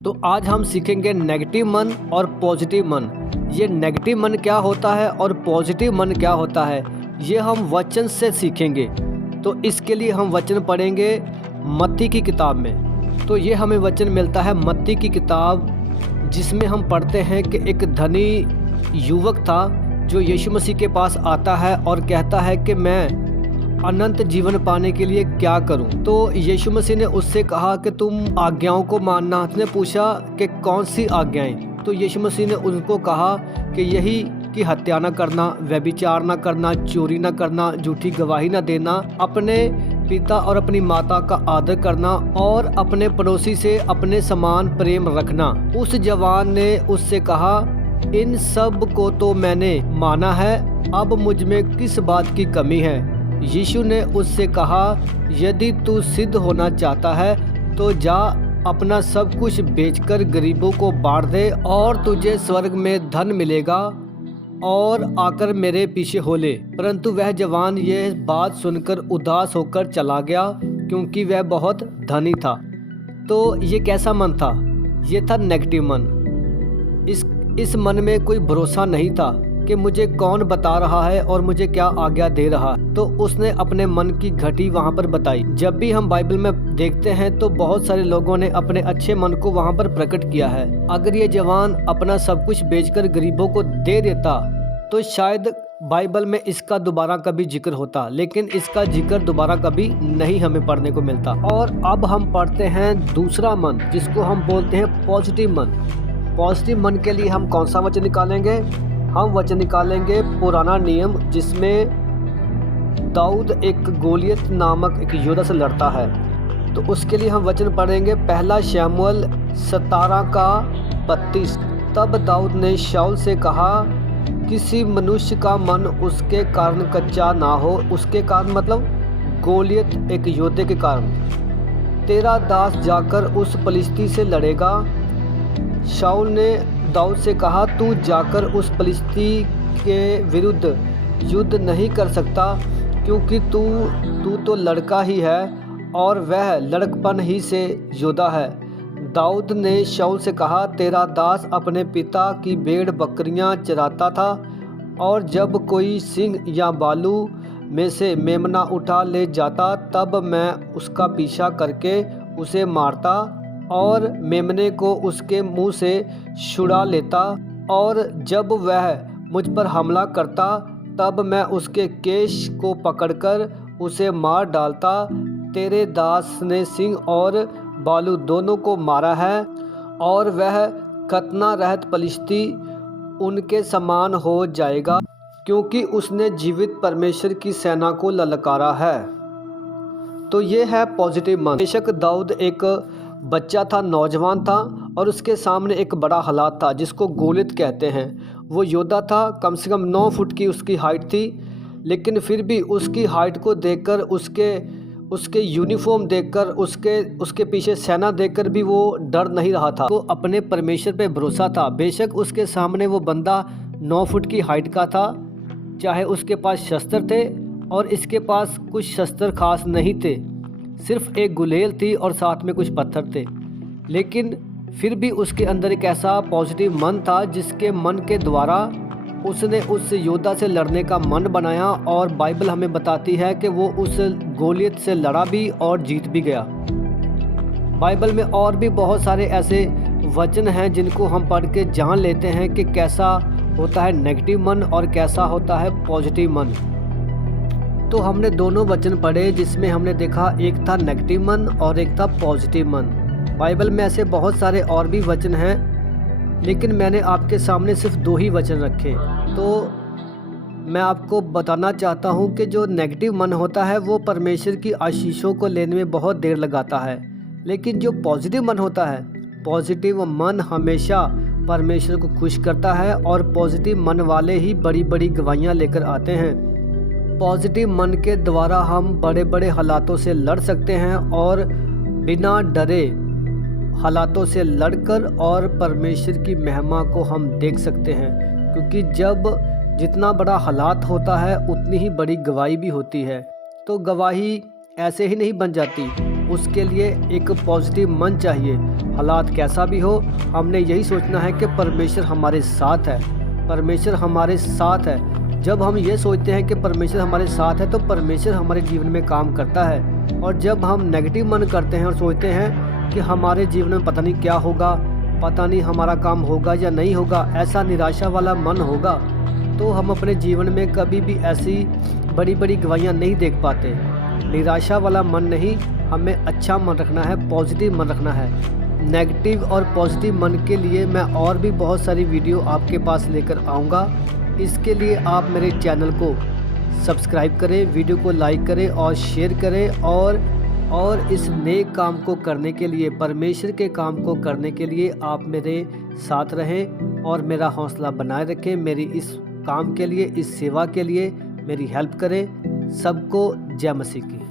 तो आज हम सीखेंगे नेगेटिव मन और पॉजिटिव मन। ये नेगेटिव मन क्या होता है और पॉजिटिव मन क्या होता है, ये हम वचन से सीखेंगे। तो इसके लिए हम वचन पढ़ेंगे मत्ती की किताब में। तो ये हमें वचन मिलता है मत्ती की किताब, जिसमें हम पढ़ते हैं कि एक धनी युवक था जो यीशु मसीह के पास आता है और कहता है कि मैं अनंत जीवन पाने के लिए क्या करूं। तो यीशु मसीह ने उससे कहा कि तुम आज्ञाओं को मानना। उसने पूछा कि कौन सी आज्ञाएं। तो यीशु मसीह ने उनको कहा कि यही कि हत्या न करना, व्यभिचार न करना, चोरी न करना, झूठी गवाही न देना, अपने पिता और अपनी माता का आदर करना और अपने पड़ोसी से अपने समान प्रेम रखना। उस जवान ने उससे कहा, इन सब को तो मैंने माना है, अब मुझ में किस बात की कमी है। यीशु ने उससे कहा, यदि तू सिद्ध होना चाहता है तो जा अपना सब कुछ बेचकर गरीबों को बांट दे और तुझे स्वर्ग में धन मिलेगा और आकर मेरे पीछे हो ले। परंतु वह जवान यह बात सुनकर उदास होकर चला गया, क्योंकि वह बहुत धनी था। तो ये कैसा मन था? ये था नेगेटिव मन। इस मन में कोई भरोसा नहीं था कि मुझे कौन बता रहा है और मुझे क्या आज्ञा दे रहा। तो उसने अपने मन की घटी वहाँ पर बताई। जब भी हम बाइबल में देखते हैं तो बहुत सारे लोगों ने अपने अच्छे मन को वहाँ पर प्रकट किया है। अगर ये जवान अपना सब कुछ बेचकर गरीबों को दे देता तो शायद बाइबल में इसका दोबारा कभी जिक्र होता, लेकिन इसका जिक्र दोबारा कभी नहीं हमें पढ़ने को मिलता। और अब हम पढ़ते हैं दूसरा मन, जिसको हम बोलते हैं पॉजिटिव मन। पॉजिटिव मन के लिए हम कौन सा वचन निकालेंगे? हम वचन निकालेंगे पुराना नियम, जिसमें दाऊद एक गोलियत नामक एक योद्धा से लड़ता है। तो उसके लिए हम वचन पढ़ेंगे पहला शमूएल 17 का 32। तब दाऊद ने शाऊल से कहा, किसी मनुष्य का मन उसके कारण कच्चा ना हो। उसके कारण मतलब गोलियत एक योद्धे के कारण। तेरा दास जाकर उस फलिश्ती से लड़ेगा। शाऊल ने दाऊद से कहा, तू जाकर उस फलिश्ती के विरुद्ध युद्ध नहीं कर सकता, क्योंकि तू तो लड़का ही है और वह लड़कपन ही से योद्धा है। दाऊद ने शाऊल से कहा, तेरा दास अपने पिता की भेड़ बकरियां चराता था, और जब कोई सिंह या बालू में से मेमना उठा ले जाता तब मैं उसका पीछा करके उसे मारता और मेमने को उसके मुंह से छुड़ा लेता, और जब वह मुझ पर हमला करता तब मैं उसके केश को पकड़कर उसे मार डालता। तेरे दास ने सिंह और बालू दोनों को मारा है, और वह खतना रहत फलिश्ती उनके समान हो जाएगा, क्योंकि उसने जीवित परमेश्वर की सेना को ललकारा है। तो ये है पॉजिटिव मन। बेशक दाऊद एक बच्चा था, नौजवान था, और उसके सामने एक बड़ा हालात था जिसको गोलियत कहते हैं। वो योद्धा था, कम से कम 9 फुट की उसकी हाइट थी, लेकिन फिर भी उसकी हाइट को देखकर, उसके यूनिफॉर्म देखकर, उसके पीछे सेना देखकर भी वो डर नहीं रहा था। तो अपने परमेश्वर पे भरोसा था। बेशक उसके सामने वो बंदा 9 फुट की हाइट का था, चाहे उसके पास शस्त्र थे, और इसके पास कुछ शस्त्र खास नहीं थे, सिर्फ एक गुलेल थी और साथ में कुछ पत्थर थे। लेकिन फिर भी उसके अंदर एक ऐसा पॉजिटिव मन था जिसके मन के द्वारा उसने उस योद्धा से लड़ने का मन बनाया, और बाइबल हमें बताती है कि वो उस गोलियत से लड़ा भी और जीत भी गया। बाइबल में और भी बहुत सारे ऐसे वचन हैं जिनको हम पढ़ के जान लेते हैं कि कैसा होता है नेगेटिव मन और कैसा होता है पॉजिटिव मन। तो हमने दोनों वचन पढ़े, जिसमें हमने देखा एक था नेगेटिव मन और एक था पॉजिटिव मन। बाइबल में ऐसे बहुत सारे और भी वचन हैं, लेकिन मैंने आपके सामने सिर्फ 2 ही वचन रखे। तो मैं आपको बताना चाहता हूँ कि जो नेगेटिव मन होता है वो परमेश्वर की आशीषों को लेने में बहुत देर लगाता है, लेकिन जो पॉजिटिव मन होता है, पॉजिटिव मन हमेशा परमेश्वर को खुश करता है, और पॉजिटिव मन वाले ही बड़ी बड़ी गवाहियाँ लेकर आते हैं। पॉजिटिव मन के द्वारा हम बड़े बड़े हालातों से लड़ सकते हैं, और बिना डरे हालातों से लड़कर और परमेश्वर की महिमा को हम देख सकते हैं। क्योंकि जब जितना बड़ा हालात होता है उतनी ही बड़ी गवाही भी होती है। तो गवाही ऐसे ही नहीं बन जाती, उसके लिए एक पॉजिटिव मन चाहिए। हालात कैसा भी हो, हमने यही सोचना है कि परमेश्वर हमारे साथ है, परमेश्वर हमारे साथ है। जब हम ये सोचते हैं कि परमेश्वर हमारे साथ है तो परमेश्वर हमारे जीवन में काम करता है। और जब हम नेगेटिव मन करते हैं और सोचते हैं कि हमारे जीवन में पता नहीं क्या होगा, पता नहीं हमारा काम होगा या नहीं होगा, ऐसा निराशा वाला मन होगा, तो हम अपने जीवन में कभी भी ऐसी बड़ी बड़ी गवाहियाँ नहीं देख पाते। निराशा वाला मन नहीं, हमें अच्छा मन रखना है, पॉजिटिव मन रखना है। नेगेटिव और पॉजिटिव मन के लिए मैं और भी बहुत सारी वीडियो आपके पास लेकर आऊँगा। इसके लिए आप मेरे चैनल को सब्सक्राइब करें, वीडियो को लाइक करें और शेयर करें। और इस नेक काम को करने के लिए, परमेश्वर के काम को करने के लिए आप मेरे साथ रहें और मेरा हौसला बनाए रखें। मेरी इस काम के लिए, इस सेवा के लिए मेरी हेल्प करें। सबको जय मसीह की।